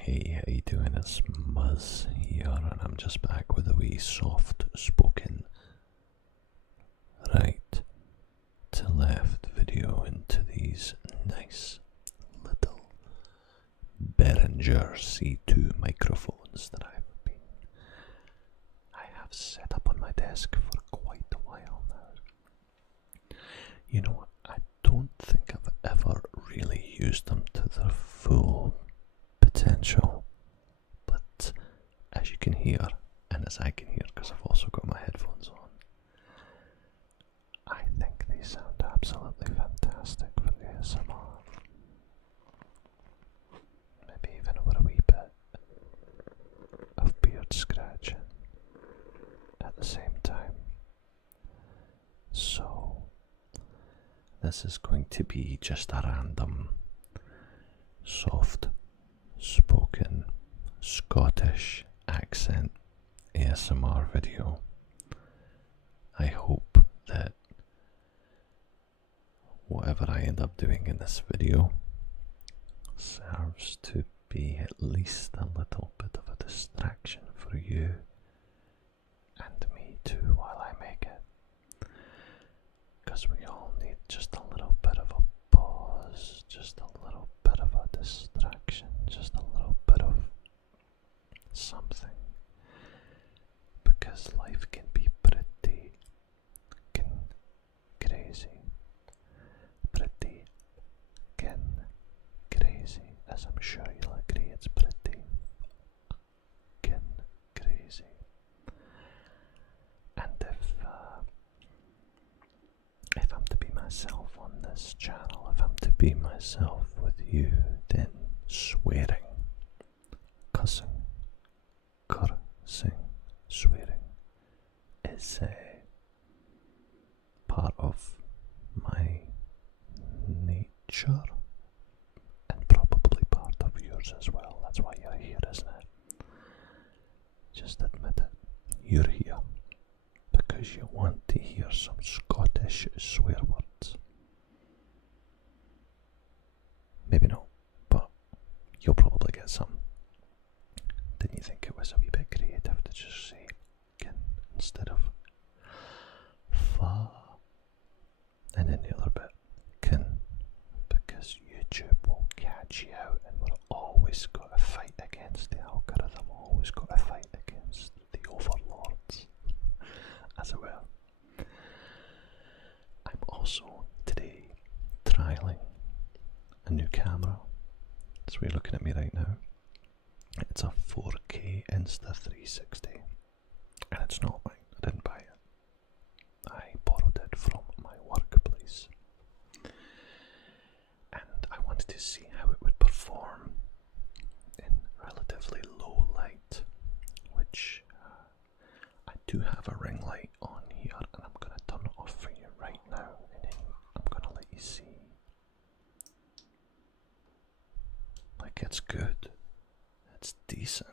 Hey, how you doing? It's Muzz here, and I'm just back with a wee soft-spoken right to left video into these nice little Behringer C2 microphones that I have set up on my desk for quite a while now. You know, I don't think I've ever really used them to their full potential, but as you can hear, and as I can hear because I've also got my headphones on, I think they sound absolutely fantastic for ASMR. Maybe even with a wee bit of beard scratching at the same time. So this is going to be just a random soft spoken Scottish accent ASMR video. I hope that whatever I end up doing in this video serves to be at least a little bit of a distraction for you and me too while I make it, because we all need just a little bit of a pause, just a little bit of a distraction, just a little bit of something, because life can be pretty crazy, as I'm sure you'll agree. It's pretty crazy. And if I'm to be myself on this channel, if I'm to be myself with you, then swearing, cussing, swearing is a part of my nature and probably part of yours as well. That's why you're here, isn't it? Just admit it. You're here because you want to hear some Scottish swear words. Maybe not, but you'll probably get some. Didn't you think it was a wee bit creative to just say kin instead of fa? And then the other bit, kin, because YouTube will catch you out, and we're always got to fight against the algorithm, always got to fight against the overlords, as it were. I'm also today trialing a new camera. So you're looking at me right now. It's a 4K Insta360, and it's not mine. I didn't buy it. I borrowed it from my workplace, and I wanted to see how it would perform in relatively low light, which I do have a ring light on here, and I'm going to turn it off for you right now, and then I'm going to let you see. Like, it's good. It's decent.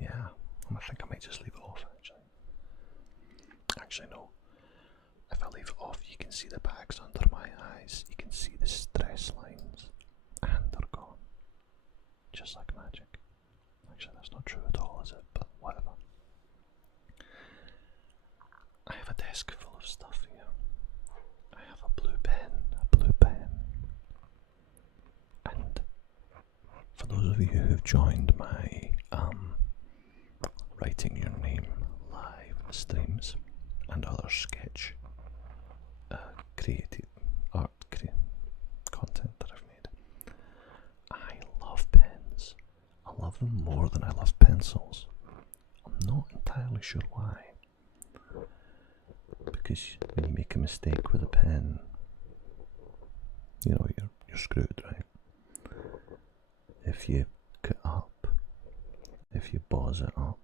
Yeah, I think I might just leave it off actually. Actually, no. If I leave it off, you can see the bags under my eyes. You can see the stress lines, and they're gone. Just like magic. Actually, that's not true at all, is it? But whatever. I have a desk full of stuff here. I have a blue pen. And for those of you who've joined my writing your name live streams and other sketch creative art content that I've made, I love pens. I love them more than I love pencils. I'm not entirely sure why. Because when you make a mistake with a pen, you know, you're screwed, right? If you cut up, if you buzz it up,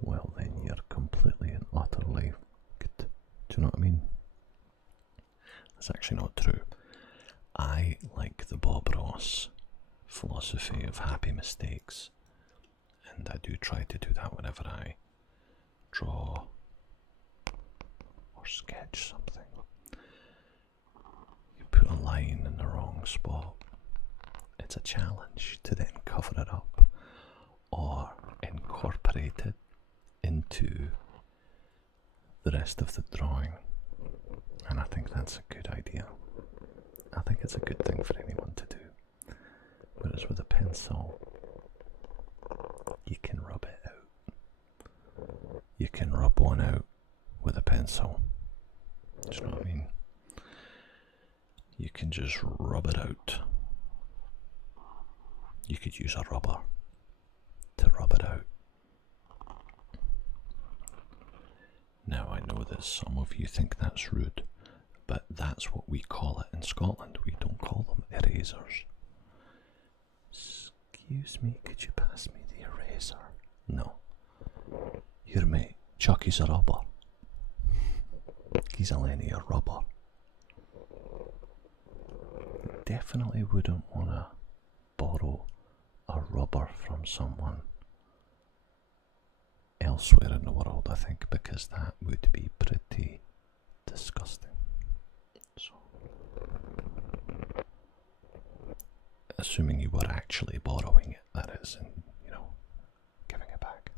well then you're completely and utterly good. Do you know what I mean? That's actually not true. I like the Bob Ross philosophy of happy mistakes, and I do try to do that whenever I draw or sketch something. You put a line in the wrong spot. It's a challenge to then cover it up or incorporate it into the rest of the drawing. And I think that's a good idea. I think it's a good thing for anyone to do. Whereas with a pencil, you can rub it out. You can rub one out with a pencil. Do you know what I mean? You can just rub it out. You could use a rubber to rub it out. Now I know that some of you think that's rude, but that's what we call it in Scotland. We don't call them erasers. Excuse me, could you pass me the eraser? No. Here mate, Chucky's a rubber. He's a linear rubber. Definitely wouldn't want to borrow a rubber from someone elsewhere in the world, I think, because that would be pretty disgusting. So, assuming you were actually borrowing it, that is, and, you know, giving it back.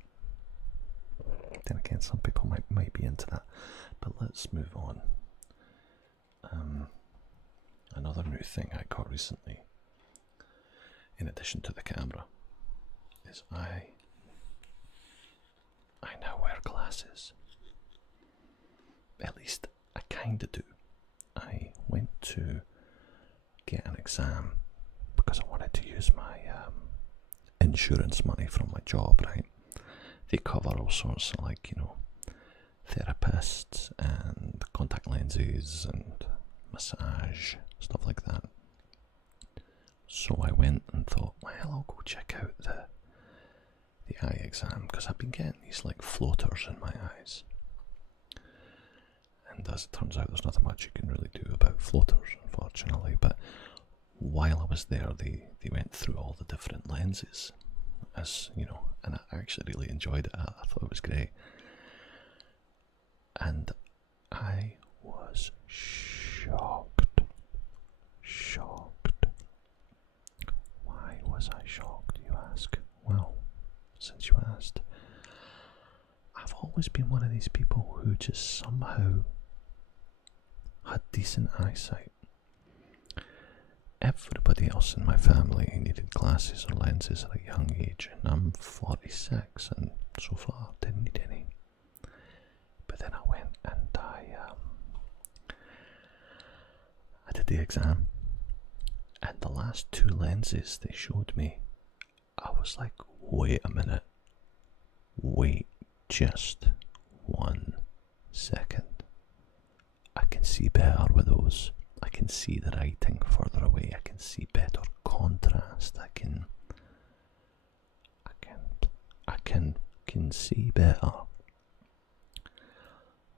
Then again, some people might be into that, but let's move on. Another new thing I got recently, in addition to the camera, is I now wear glasses. At least I kinda do. I went to get an exam because I wanted to use my insurance money from my job, right? They cover all sorts of, like, you know, therapists and contact lenses and massage, stuff like that. So I went and thought, well, I'll go check out the eye exam, because I've been getting these like floaters in my eyes. And as it turns out, there's nothing much you can really do about floaters, unfortunately. But while I was there, they went through all the different lenses, as you know, and I actually really enjoyed it. I thought it was great. And I was shocked. Why was I shocked, you ask? Well, since you asked, I've always been one of these people who just somehow had decent eyesight. Everybody else in my family needed glasses or lenses at a young age, and I'm 46 and so far didn't need any. But then I went and I did the exam, and the last two lenses they showed me, I was like, wait a minute, wait just 1 second. I can see better with those. I can see the writing further away. I can see better contrast. I can see better.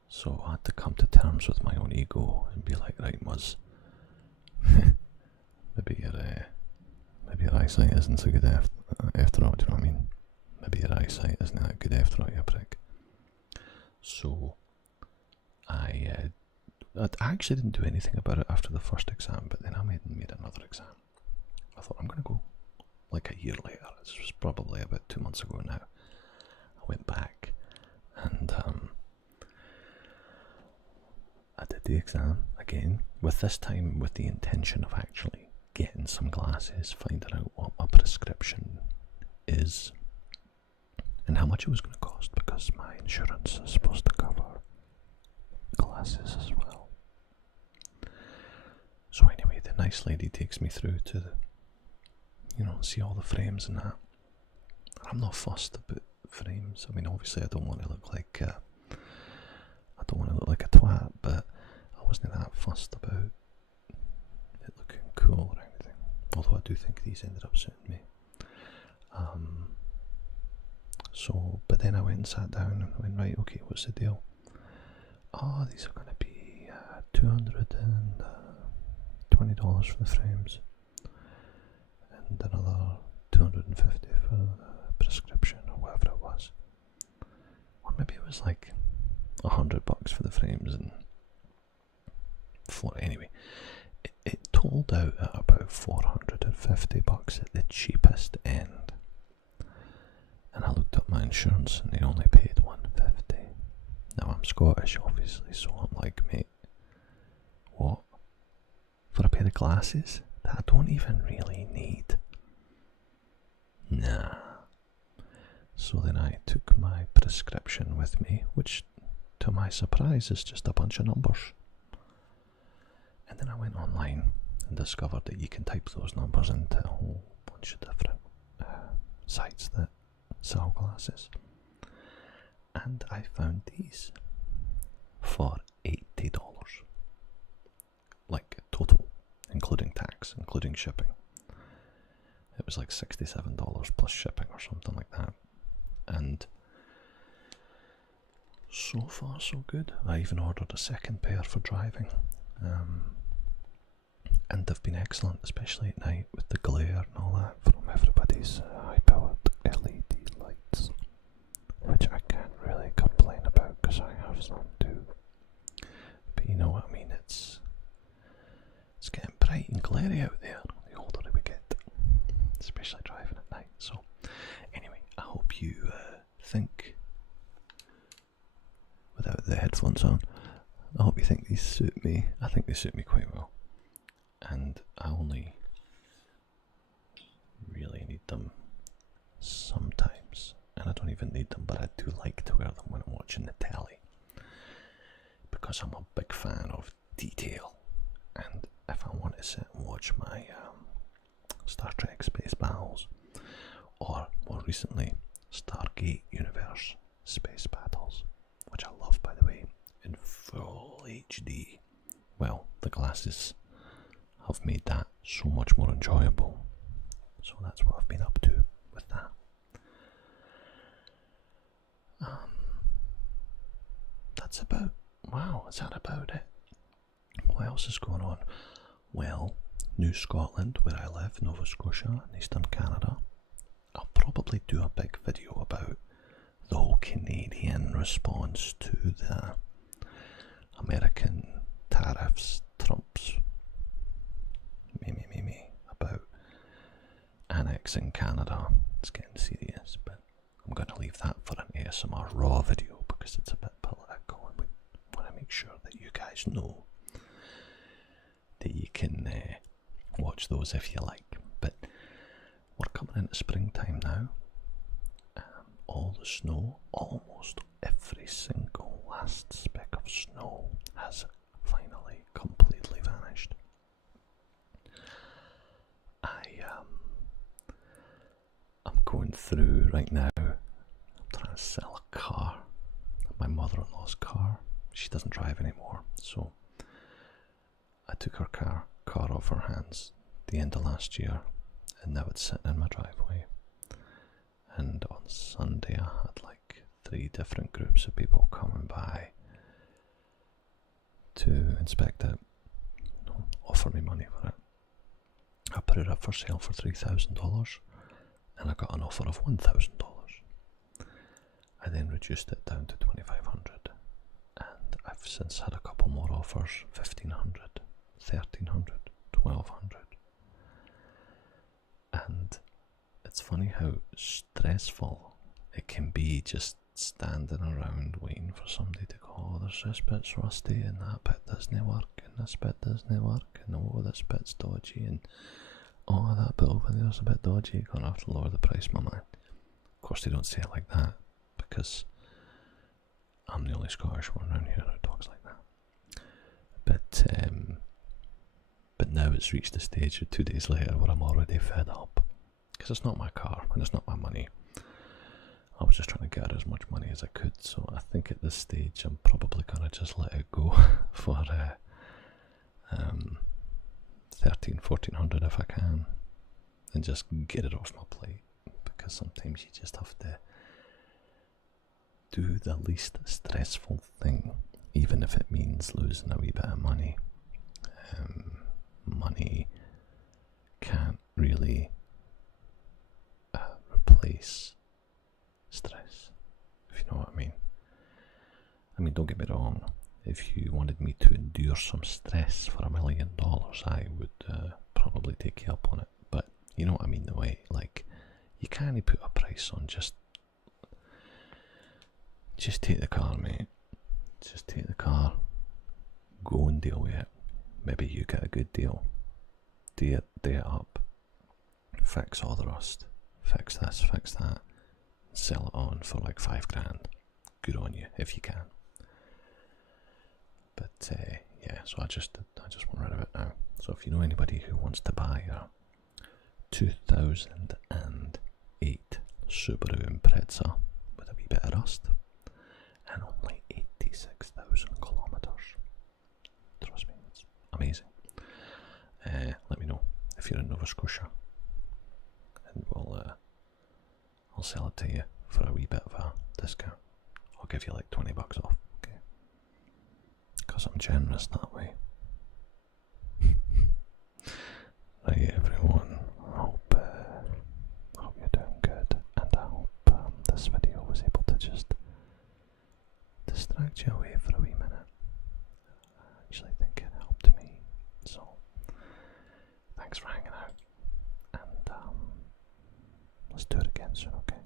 So I had to come to terms with my own ego and be like, right, Muzz, maybe your eyesight isn't so good after all. Do you know what I mean? Maybe your eyesight isn't that good after all, you prick. So I actually didn't do anything about it after the first exam, but then I made another exam. I thought, I'm going to go like a year later. This was probably about 2 months ago now. I went back and I did the exam again, with this time with the intention of actually getting some glasses, finding out what my prescription is and how much it was going to cost, because my insurance is supposed to cover glasses as well. So anyway, the nice lady takes me through to the, you know, see all the frames and that. I'm not fussed about frames. I mean, obviously I don't want to look like a twat, but I wasn't that fussed about it looking cool or anything. Although I do think these ended up suiting me. But then I went and sat down and went, right, okay, what's the deal? Oh, these are going to be $220 for the frames, and another $250 for the prescription, or whatever it was. Or maybe it was like $100 for the frames and anyway, it totaled out at about $450 at the cheapest end. insurance and they only paid $150. Now I'm Scottish, obviously, so I'm like, mate, what? For a pair of glasses that I don't even really need? Nah. So then I took my prescription with me, which to my surprise is just a bunch of numbers. And then I went online and discovered that you can type those numbers into a whole bunch of different sites that sell glasses. And I found these for $80. Like total, including tax, including shipping. It was like $67 plus shipping or something like that. And so far so good. I even ordered a second pair for driving. And they've been excellent, especially at night with the glare and all that from everybody's high-powered LED lights, which I can't really complain about because I have some too. But you know what I mean, it's getting bright and glary out there the older we get, especially driving at night. So anyway, I hope you think, without the headphones on, I hope you think these suit me. I think they suit me quite well. And I only really need them sometimes, and I don't even need them, but I do like to wear them when I'm watching the telly because I'm a big fan of detail. And if I want to sit and watch my Star Trek Space Battles, or more recently Stargate Universe Space Battles, which I love by the way, in full HD, well, the glasses have made that so much more enjoyable. So that's what I've been up to with that. That's about, wow, is that about it? What else is going on? Well, New Scotland, where I live, Nova Scotia, in Eastern Canada, I'll probably do a big video about the whole Canadian response to the American tariffs, Trump's about annexing Canada. It's getting serious, but I'm going to leave that for an ASMR raw video because it's a bit political and we want to make sure that you guys know that you can watch those if you like. But we're coming into springtime now. All the snow, almost every single last speck of snow has finally completely vanished. I'm going through right now, I'm trying to sell a car, my mother-in-law's car. She doesn't drive anymore, so I took her car off her hands the end of last year, and now it's sitting in my driveway. And on Sunday I had like 3 different groups of people coming by to inspect it, offer me money for it. I put it up for sale for $3,000 and I got an offer of $1,000. I then reduced it down to $2,500 and I've since had a couple more offers, $1,500, $1,300, $1,200. And it's funny how stressful it can be just standing around waiting for somebody to go, oh, there's this bit's rusty and that bit doesn't work and this bit doesn't work and oh, this bit's dodgy and oh, that bit over there's a bit dodgy, you're going to have to lower the price, my man. Of course they don't say it like that because I'm the only Scottish one around here who talks like that. But now it's reached the stage of 2 days later where I'm already fed up because it's not my car and it's not my money. I was just trying to get as much money as I could, so I think at this stage I'm probably going to just let it go for $1,300-$1,400 if I can, and just get it off my plate, because sometimes you just have to do the least stressful thing, even if it means losing a wee bit of money. Money can't really replace stress, if you know what I mean. I mean, don't get me wrong, if you wanted me to endure some stress for $1 million, I would probably take you up on it, but you know what I mean, the way, like, you can't put a price on just Just take the car, mate. Just take the car. Go and deal with it. Maybe you get a good deal. Do it up. Fix all the rust. Fix this, fix that. Sell it on for like $5,000. Good on you if you can. But yeah, so I just want rid of it now. So if you know anybody who wants to buy a 2008 Subaru Impreza with a wee bit of rust and only 86,000 kilometers, trust me, it's amazing. Let me know if you're in Nova Scotia, and I'll sell it to you for a wee bit of a discount. I'll give you like $20 off, okay? Because I'm generous that way. Right, everyone. I hope you're doing good, and I hope this video was able to just distract you away for a wee minute. I actually think it helped me. So, thanks for hanging out, and let's do it again soon, okay?